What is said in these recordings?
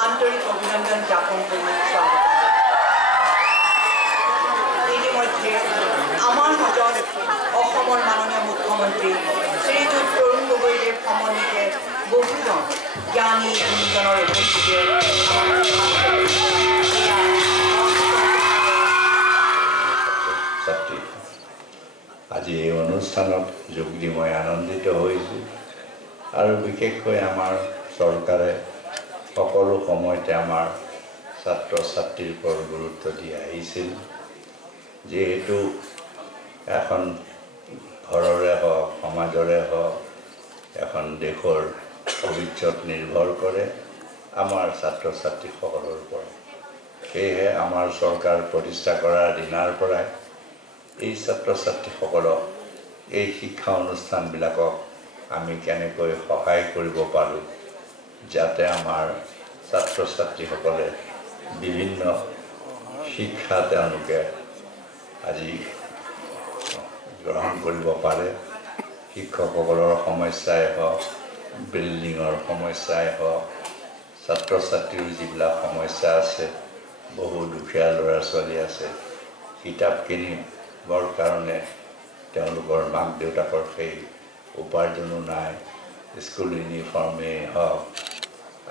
আন্তৰিক অভিনন্দন জ্ঞাপন কৰি স্বাগত। ইতিমধ্যে আমাৰ মাজত অসমৰ মাননীয় মুখ্যমন্ত্ৰী শ্ৰীযুত তৰুণ গগৈদেৱ সমন্বিতে বহুজন জ্ঞানী গুণীজনৰ উপস্থিতিয়ে আজি এই অনুষ্ঠানত যোগ দি মই আনন্দিত হৈছোঁ আৰু বিশেষকৈ আমাৰ চৰকাৰে সকলো সময়তে আমাৰ ছাত্ৰ ছাত্ৰীৰ ওপৰত গুৰুত্ব দি আহিছিল। যিহেতু এখন ঘৰৰে হওক সমাজৰে হওক এখন দেশৰ ভৱিষ্যত নিৰ্ভৰ কৰে আমাৰ ছাত্ৰ ছাত্ৰীসকলৰ ওপৰত। সেয়েহে আমাৰ চৰকাৰ প্ৰতিষ্ঠা কৰাৰ দিনাৰ পৰাই এই ছাত্ৰ ছাত্ৰীসকলক এই শিক্ষা অনুষ্ঠানবিলাকক আমি কেনেকৈ সহায় কৰিব পাৰোঁ যাতে আমাৰ ছাত্ৰ ছাত্ৰীসকলে বিভিন্ন শিক্ষা তেওঁলোকে আজি গ্ৰহণ কৰিব পাৰে। শিক্ষকসকলৰ সমস্যাই হওক, বিল্ডিঙৰ সমস্যাই হওক, ছাত্ৰ ছাত্ৰীৰ যিবিলাক সমস্যা আছে, বহু দুখীয়া ল'ৰা ছোৱালী আছে, কিতাপ কিনিবৰ কাৰণে তেওঁলোকৰ মাক দেউতাকৰ সেই উপাৰ্জনো নাই, স্কুল ইউনিফৰ্মেই হওক,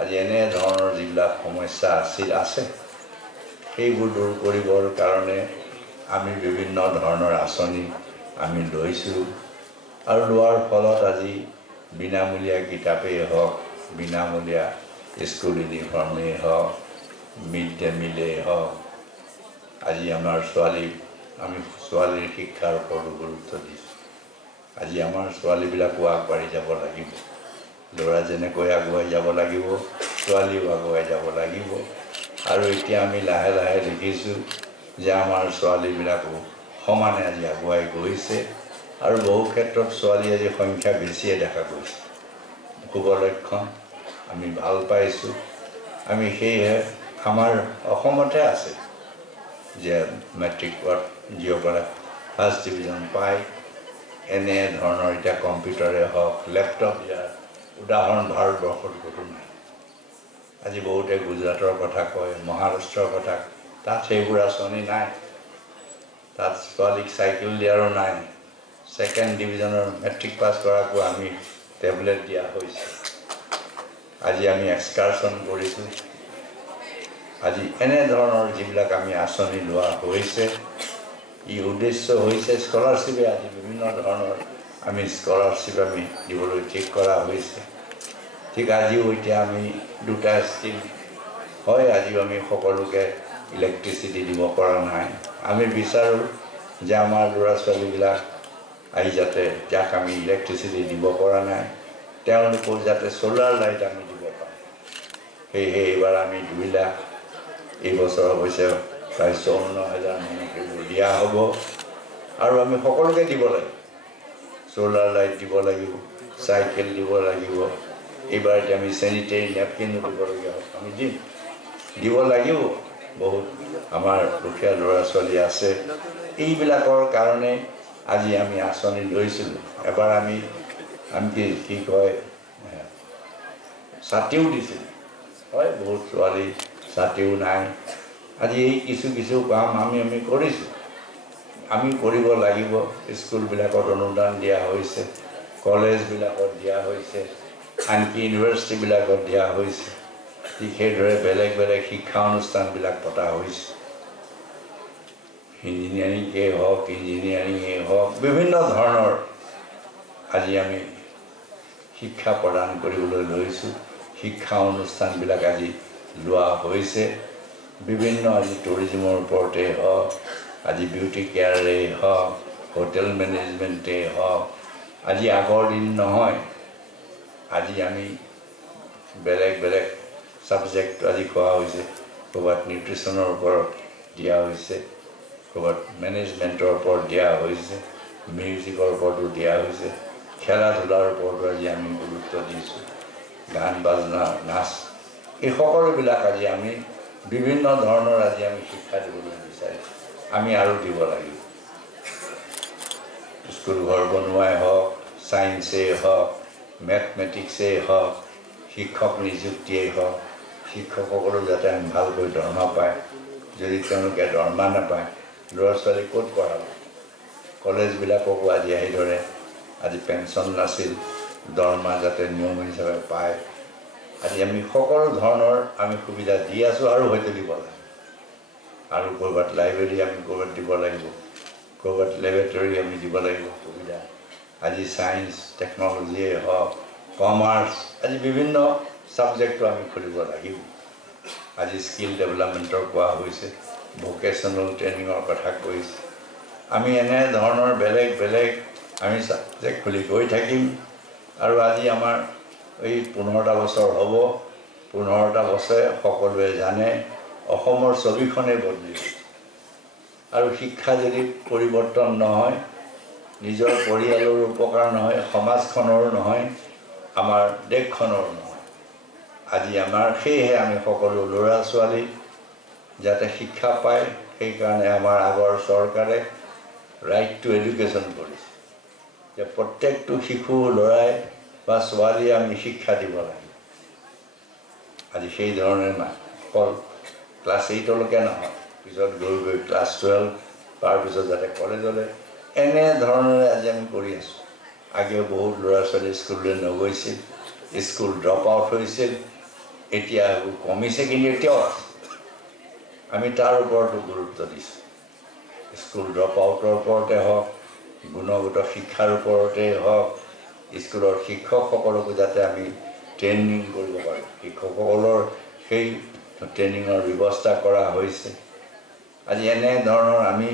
আজি এনেধৰণৰ যিবিলাক সমস্যা আছে সেইবোৰ দূৰ কৰিবৰ কাৰণে আমি বিভিন্ন ধৰণৰ আঁচনি আমি লৈছোঁ আৰু লোৱাৰ ফলত আজি বিনামূলীয়া কিতাপেই হওক, বিনামূলীয়া স্কুল ইউনিফৰ্মেই হওক, মিড ডে মিলেই হওক, আজি আমাৰ আমি ছোৱালীৰ শিক্ষাৰ ওপৰত গুৰুত্ব দিছোঁ। আজি আমাৰ ছোৱালীবিলাকো আগবাঢ়ি যাব লাগিব। ল'ৰা যেনেকৈ আগুৱাই যাব লাগিব, ছোৱালীও আগুৱাই যাব লাগিব। আৰু এতিয়া আমি লাহে লাহে দেখিছোঁ যে আমাৰ ছোৱালীবিলাকো সমানে আজি আগুৱাই গৈছে আৰু বহু ক্ষেত্ৰত ছোৱালী আজি সংখ্যা বেছিয়ে দেখা গৈছে। শুভ লক্ষণ, আমি ভাল পাইছোঁ। আমি সেয়েহে আমাৰ অসমতে আছে যে মেট্ৰিকত যিসকলে ফাৰ্ষ্ট ডিভিজন পায়, এনেধৰণৰ এতিয়া কম্পিউটাৰে হওক, লেপটপ দিয়াৰ উদাহৰণ ভাৰতবৰ্ষত ক'তো নাই। আজি বহুতে গুজৰাটৰ কথা কয়, মহাৰাষ্ট্ৰৰ কথা, তাত সেইবোৰ আঁচনি নাই। তাত ছোৱালীক চাইকেল দিয়াৰো নাই। ছেকেণ্ড ডিভিজনৰ মেট্ৰিক পাছ কৰাকো আমি টেবলেট দিয়া হৈছে। আজি আমি এক্সকাৰশ্যন কৰিছোঁ। আজি এনেধৰণৰ যিবিলাক আমি আঁচনি লোৱা হৈছে, ই উদ্দেশ্য হৈছে স্কলাৰশ্বিপে আজি বিভিন্ন ধৰণৰ আমি স্কলাৰশ্বিপ আমি দিবলৈ ঠিক কৰা হৈছে। ঠিক আজিও এতিয়া আমি দুটা স্কিম হয়, আজিও আমি সকলোকে ইলেক্ট্ৰিচিটি দিব পৰা নাই। আমি বিচাৰোঁ যে আমাৰ ল'ৰা ছোৱালীবিলাক আহি যাতে যাক আমি ইলেক্ট্ৰিচিটি দিব পৰা নাই তেওঁলোকক যাতে ছ'লাৰ লাইট আমি দিব পাৰোঁ। সেয়েহে এইবাৰ আমি 2 লাখ, এই বছৰ অৱশ্যে প্ৰায় 54,000 মানুহ সেইবোৰ দিয়া হ'ব আৰু আমি সকলোকে দিব লাগিব। ছ'লাৰ লাইট দিব লাগিব, চাইকেল দিব লাগিব। এইবাৰ এতিয়া আমি চেনিটেৰী নেপকিনো দিবলগীয়া হ'ব, আমি দিব লাগিব। বহুত আমাৰ দুখীয়া ল'ৰা ছোৱালী আছে, এইবিলাকৰ কাৰণে আজি আমি আঁচনি লৈছিলোঁ। এবাৰ আমি কি কয় ছাতিও দিছিলোঁ, হয়, বহুত ছোৱালী ছাতিও নাই। আজি এই কিছু কাম আমি কৰিছোঁ, আমি কৰিব লাগিব। স্কুলবিলাকত অনুদান দিয়া হৈছে, কলেজবিলাকত দিয়া হৈছে, আনকি ইউনিভাৰ্চিটিবিলাকত দিয়া হৈছে। ঠিক সেইদৰে বেলেগ বেলেগ শিক্ষা অনুষ্ঠানবিলাক পতা হৈছে। ইঞ্জিনিয়াৰিঙেই হওক, বিভিন্ন ধৰণৰ আজি আমি শিক্ষা প্ৰদান কৰিবলৈ লৈছোঁ। শিক্ষা অনুষ্ঠানবিলাক আজি লোৱা হৈছে। বিভিন্ন আজি টুৰিজিমৰ ওপৰতেই হওক, আজি বিউটি কেয়াৰেই হওক, হোটেল মেনেজমেণ্টেই হওক, আজি আগৰ দিন নহয়। আজি আমি বেলেগ বেলেগ ছাবজেক্ট আজি কোৱা হৈছে। ক'ৰবাত নিউট্ৰিশ্যনৰ ওপৰত দিয়া হৈছে, ক'ৰবাত মেনেজমেণ্টৰ ওপৰত দিয়া হৈছে, মিউজিকৰ ওপৰতো দিয়া হৈছে, খেলা ধূলাৰ ওপৰতো আজি আমি গুৰুত্ব দিছোঁ, গান বাজনা, নাচ, এই সকলোবিলাক আজি আমি বিভিন্ন ধৰণৰ আজি আমি শিক্ষা দিবলৈ বিচাৰিছোঁ। আমি আৰু দিব লাগিব। স্কুল ঘৰ বনোৱাই হওক, ছায়েন্সেই হওক, মেথমেটিক্সেই হওক, শিক্ষক নিযুক্তিয়েই হওক, শিক্ষকসকলো যাতে আমি ভালকৈ দৰমহা পায় যদি তেওঁলোকে দৰমহা নাপায় ল'ৰা ছোৱালী ক'ত পঢ়াব কলেজবিলাককো আজি আহিদৰে আজি পেঞ্চন নাছিল দৰমহা যাতে নিয়ম হিচাপে পায় আজি আমি সকলো ধৰণৰ আমি সুবিধা দি আছোঁ আৰু হয়তো দিব লাগে আৰু ক'ৰবাত লাইব্ৰেৰী আমি ক'ৰবাত দিব লাগিব ক'ৰবাত লেবৰেটৰী আমি দিব লাগিব সুবিধা আজি ছায়েন্স টেকন'লজিয়ে হওক কমাৰ্চ আজি বিভিন্ন ছাবজেক্টটো আমি খুলিব লাগিব আজি স্কিল ডেভেলপমেণ্টৰ কোৱা হৈছে ভকেশ্যনেল ট্ৰেইনিঙৰ কথা কৈছে আমি এনেধৰণৰ বেলেগ বেলেগ আমি ছাবজেক্ট খুলি গৈ থাকিম আৰু আজি আমাৰ এই 15টা বছৰ হ'ব 15টা বছৰে সকলোৱে জানে অসমৰ ছবিখনেই বদলি আৰু শিক্ষা যদি পৰিৱৰ্তন নহয় নিজৰ পৰিয়ালৰ উপকাৰ নহয় সমাজখনৰ নহয় আমাৰ দেশখনৰ নহয় আজি আমাৰ সেয়েহে আমি সকলো ল'ৰা ছোৱালী যাতে শিক্ষা পায় সেইকাৰণে আমাৰ আগৰ চৰকাৰে ৰাইট টু এডুকেশ্যন কৰিছে যে প্ৰত্যেকটো শিশু ল'ৰাই বা ছোৱালীয়ে আমি শিক্ষা দিব লাগে আজি সেই ধৰণে অকল ক্লাছ 8লৈকে নহয় পিছত গৈ গৈ ক্লাছ 12 তাৰপিছত যাতে কলেজলৈ এনেধৰণেৰে আজি আমি কৰি আছোঁ আগেও বহুত ল'ৰা ছোৱালী স্কুললৈ নগৈছিল স্কুল ড্ৰপ আউট হৈছিল এতিয়া এইবোৰ কমিছে কিন্তু এতিয়াও আছে আমি তাৰ ওপৰতো গুৰুত্ব দিছোঁ স্কুল ড্ৰপ আউটৰ ওপৰতে হওক গুণগত শিক্ষাৰ ওপৰতে হওক স্কুলৰ শিক্ষকসকলকো যাতে আমি ট্ৰেইনিং কৰিব পাৰোঁ শিক্ষকসকলৰ সেই ট্ৰেইনিঙৰ ব্যৱস্থা কৰা হৈছে আজি এনেধৰণৰ আমি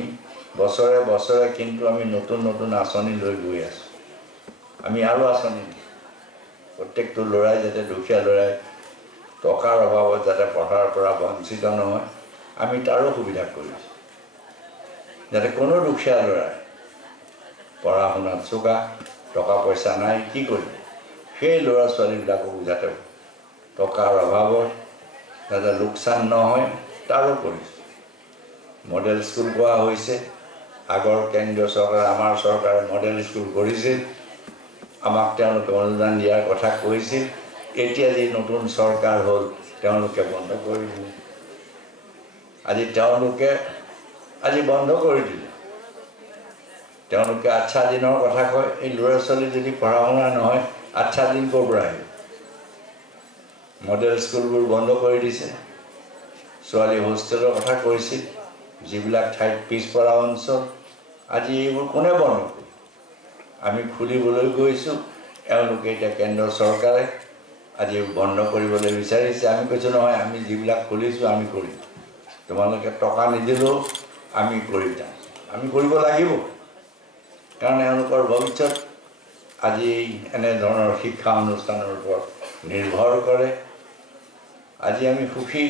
বছৰে বছৰে কিন্তু আমি নতুন নতুন আঁচনি লৈ গৈ আছোঁ আমি আৰু আঁচনি প্ৰত্যেকটো ল'ৰাই যাতে দুখীয়া ল'ৰাই টকাৰ অভাৱত যাতে পঢ়াৰ পৰা বঞ্চিত নহয় আমি তাৰো সুবিধা কৰিছোঁ যাতে কোনো দুখীয়া ল'ৰাই পঢ়া শুনাত চোকা টকা পইচা নাই কি কৰিব সেই ল'ৰা ছোৱালীবিলাককো যাতে টকাৰ অভাৱত যাতে লোকচান নহয় তাৰো কৰিছোঁ মডেল স্কুল কোৱা হৈছে আগৰ কেন্দ্ৰীয় চৰকাৰ আমাৰ চৰকাৰে মডেল স্কুল কৰিছিল আমাক তেওঁলোকে অনুদান দিয়াৰ কথা কৈছিল এতিয়া যি নতুন চৰকাৰ হ'ল তেওঁলোকে বন্ধ কৰি দিলে আজি তেওঁলোকে আজি বন্ধ কৰি দিলে তেওঁলোকে আচ্ছা দিনৰ কথা কয় এই ল'ৰা ছোৱালী যদি পঢ়া শুনা নহয় আচ্ছা দিন ক'ৰ পৰা আহিব মডেল স্কুলবোৰ বন্ধ কৰি দিছে ছোৱালী হোষ্টেলৰ কথা কৈছিল যিবিলাক ঠাইত পিছপৰা অঞ্চল আজি এইবোৰ কোনে বন্ধ কৰিব আমি খুলিবলৈ গৈছোঁ এওঁলোকে এতিয়া কেন্দ্ৰ চৰকাৰে আজি বন্ধ কৰিবলৈ বিচাৰিছে আমি কৈছোঁ নহয় আমি যিবিলাক খুলিছোঁ আমি কৰিম তোমালোকে টকা নিদিলেও আমি কৰি যাম আমি কৰিব লাগিব কাৰণ এওঁলোকৰ ভৱিষ্যত আজি এনেধৰণৰ শিক্ষা অনুষ্ঠানৰ ওপৰত নিৰ্ভৰ কৰে আজি আমি সুখী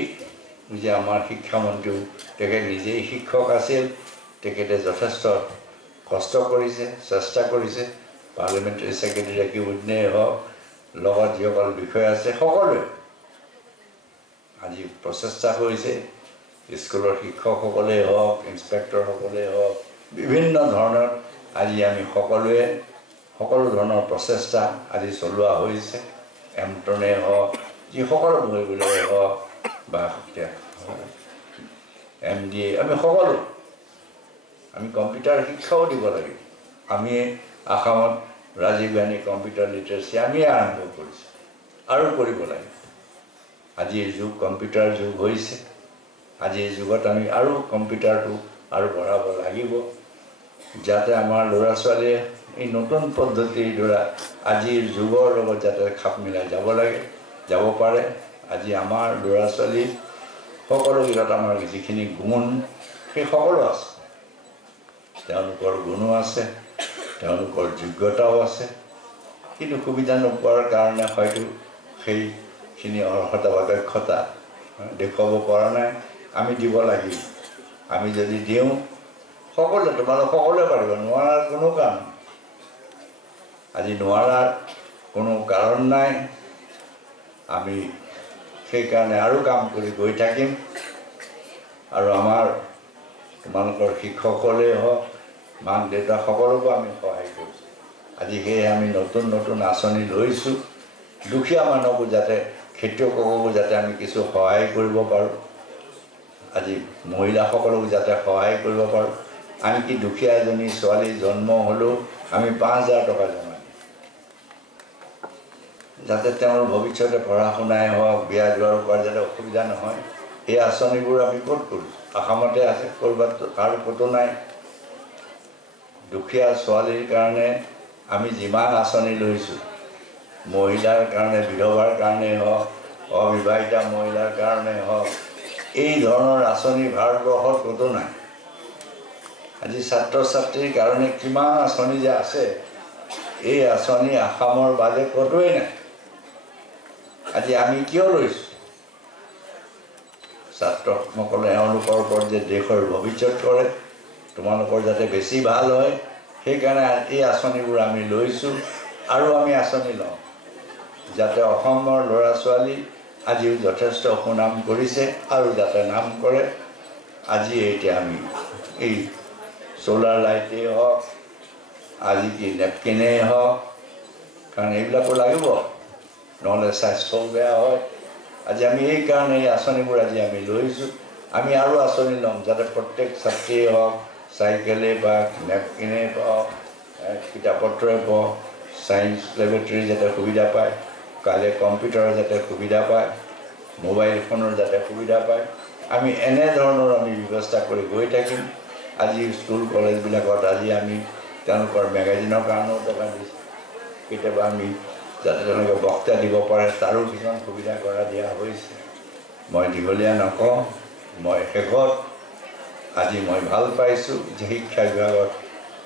যে আমাৰ শিক্ষামন্ত্ৰীও তেখেত নিজেই শিক্ষক আছিল তেখেতে যথেষ্ট কষ্ট কৰিছে চেষ্টা কৰিছে পাৰ্লিমেণ্টাৰী ছেক্ৰেটাৰী কিউডনে হওক লগত যিসকল বিষয়া আছে সকলোৱে আজি প্ৰচেষ্টা কৰিছে স্কুলৰ শিক্ষকসকলেই হওক ইনস্পেক্টৰসকলেই হওক বিভিন্ন ধৰণৰ আজি আমি সকলোৱে সকলো ধৰণৰ প্ৰচেষ্টা আজি চলোৱা হৈছে এমটনে হওক যিসকলো বহিবলৈ হওক বা MDA আমি সকলো আমি কম্পিউটাৰ শিক্ষাও দিব লাগিব আমি আসামত ৰাজীৱ গান্ধী কম্পিউটাৰ লিটাৰেচি আমি আৰম্ভ কৰিছোঁ আৰু কৰিব লাগে আজিৰ যুগ কম্পিউটাৰ যুগ হৈছে আজিৰ যুগত আমি আৰু কম্পিউটাৰটো আৰু বঢ়াব লাগিব যাতে আমাৰ ল'ৰা ছোৱালীয়ে এই নতুন পদ্ধতিৰ দ্বাৰা আজিৰ যুগৰ লগত যাতে খাপ মিলাই যাব পাৰে আজি আমাৰ ল'ৰা ছোৱালী সকলো দিশত আমাৰ যিখিনি গুণ সেই সকলো আছে তেওঁলোকৰ গুণো আছে তেওঁলোকৰ যোগ্যতাও আছে কিন্তু সুবিধা নোপোৱাৰ কাৰণে হয়তো সেইখিনি অৰ্হতা বা দক্ষতা দেখুৱাব পৰা নাই আমি দিব লাগিব আমি যদি দিওঁ সকলোৱে তোমালোক সকলোৱে পাৰিব নোৱাৰাৰ কোনো কাৰণ আজি নোৱাৰাৰ কোনো কাৰণ নাই আমি সেইকাৰণে আৰু কাম কৰি গৈ থাকিম আৰু আমাৰ তোমালোকৰ শিক্ষকসকলেই হওক মাক দেউতাক সকলোকো আমি সহায় কৰিছোঁ আজি সেয়ে আমি নতুন নতুন আঁচনি লৈছোঁ দুখীয়া মানুহকো যাতে খেতিয়কসকলকো যাতে আমি কিছু সহায় কৰিব পাৰোঁ, আজি মহিলাসকলক যাতে সহায় কৰিব পাৰোঁ। আনকি দুখীয়া এজনী ছোৱালী জন্ম হ'লেও আমি 5,000 টকা জমা দিওঁ, যাতে তেওঁৰ ভৱিষ্যতে পঢ়া শুনাই হওক, বিয়া যোৱাৰ পৰা যাতে অসুবিধা নহয়। এই আঁচনিবোৰ আমি ক'ত কৰোঁ? অসমতে আছে, ক'ৰবাত আৰু ক'তো নাই। দুখীয়া ছোৱালীৰ কাৰণে আমি যিমান আঁচনি লৈছোঁ, মহিলাৰ কাৰণে, বিধৱাৰ কাৰণে হওক, অবিবাহিতা মহিলাৰ কাৰণে হওক, এই ধৰণৰ আঁচনি ভাৰতবৰ্ষত ক'তো নাই। আজি ছাত্ৰ ছাত্ৰীৰ কাৰণে কিমান আঁচনি যে আছে, এই আঁচনি অসমৰ বাদে ক'তোৱেই নাই। আজি আমি কিয় লৈছোঁ? ছাত্ৰসকলে এওঁলোকৰ ওপৰত যে দেশৰ ভৱিষ্যত কৰে, তোমালোকৰ যাতে বেছি ভাল হয়, সেইকাৰণে এই আঁচনিবোৰ আমি লৈছোঁ। আৰু আমি আঁচনি লওঁ যাতে অসমৰ ল'ৰা ছোৱালী আজিও যথেষ্ট সুনাম কৰিছে আৰু যাতে নাম কৰে। আজি এতিয়া আমি এই চ'লাৰ লাইটেই হওক, আজি কি নেপকিনেই হওক, কাৰণ এইবিলাকো লাগিব, নহ'লে স্বাস্থ্যও বেয়া হয়। আজি আমি এইকাৰণে এই আঁচনিবোৰ আজি আমি লৈছোঁ। আমি আৰু আঁচনি ল'ম যাতে প্ৰত্যেক ছাত্ৰীয়ে হওক চাইকেলেই পাওক, নেপকিনেই পাওক, কিতাপ পত্ৰই পাওক, ছায়েন্স লেবৰেটৰী যাতে সুবিধা পায়, কাইলৈ কম্পিউটাৰৰ যাতে সুবিধা পায়, মোবাইল ফোনৰ যাতে সুবিধা পায়। আমি এনেধৰণৰ আমি ব্যৱস্থা কৰি গৈ থাকিম। আজি স্কুল কলেজবিলাকত আজি আমি তেওঁলোকৰ মেগাজিনৰ কাৰণেও টকা দিছোঁ। কেতিয়াবা আমি যাতে তেওঁলোকে বক্তৃতা দিব পাৰে তাৰো কিছুমান সুবিধা কৰা দিয়া হৈছে। মই দীঘলীয়া নকওঁ, মই শেষত আজি মই ভাল পাইছোঁ যে শিক্ষা বিভাগত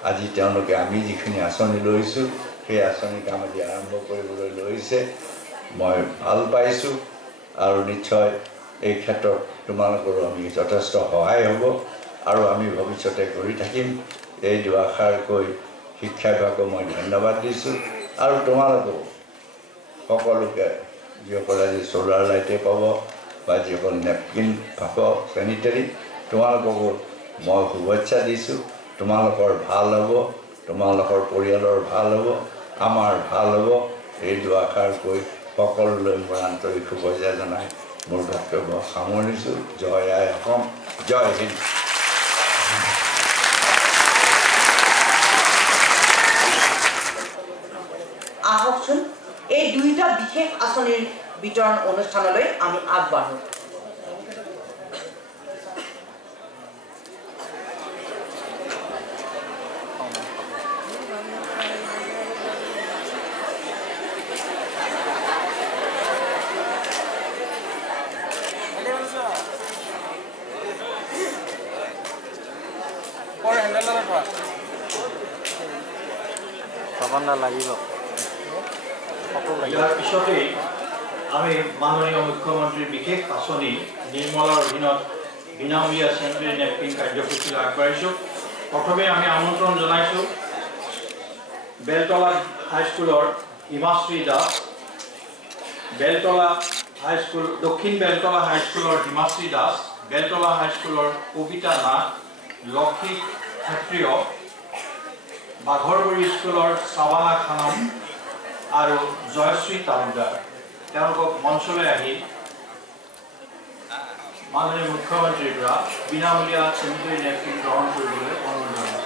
আজি তেওঁলোকে আমি যিখিনি আঁচনি লৈছোঁ সেই আঁচনি কাম আজি আৰম্ভ কৰিবলৈ লৈছে। মই ভাল পাইছোঁ আৰু নিশ্চয় এই ক্ষেত্ৰত তোমালোকৰো আমি যথেষ্ট সহায় হ'ব আৰু আমি ভৱিষ্যতে কৰি থাকিম। এই দুআষাৰ কৈ শিক্ষা বিভাগক মই ধন্যবাদ দিছোঁ। আৰু তোমালোকো সকলোকে যিসকলে আজি চ'লাৰ লাইটে পাব বা যিসকল নেপকিন পাব চেনিটেৰী, তোমালোককো মই শুভেচ্ছা দিছোঁ। তোমালোকৰ ভাল হ'ব, তোমালোকৰ পৰিয়ালৰ ভাল হ'ব, আমাৰ ভাল হ'ব। এই দুআষাৰ কৈ সকলোলৈ মোৰ আন্তৰিক শুভেচ্ছা জনাই মোৰ বক্তব্য সামৰিছোঁ। জয় আই অসম, জয় হিন্দ। আহকচোন এই দুইটা বিশেষ আঁচনিৰ বিতৰণ অনুষ্ঠানলৈ আমি আগবাঢ়ো। ইয়াৰ পিছতেই আমি মাননীয় মুখ্যমন্ত্ৰীৰ বিশেষ আঁচনি নিৰ্মলাৰ অধীনত বিনামূলীয়া চেনিটেৰী নেপকিন কাৰ্যসূচীলৈ আগবাঢ়িছোঁ। প্ৰথমে আমি আমন্ত্ৰণ জনাইছোঁ বেলতলা হাইস্কুলৰ হিমাশ্ৰী দাস, বেলতলা হাইস্কুল দক্ষিণ বেলতলা হাইস্কুলৰ হিমাশ্ৰী দাস, বেলতলা হাইস্কুলৰ কবিতা নাথ, লক্ষী ক্ষেত্ৰীয়, বাঘৰবৰী স্কুলৰ চাবানা খানম আৰু জয়শ্ৰী তালুকদাৰ। তেওঁলোকক মঞ্চলৈ আহি মাননীয় মুখ্যমন্ত্ৰীৰ পৰা বিনামূলীয়া চেনিটেৰী নেপকিন গ্ৰহণ কৰিবলৈ অনুৰোধ জনাইছোঁ।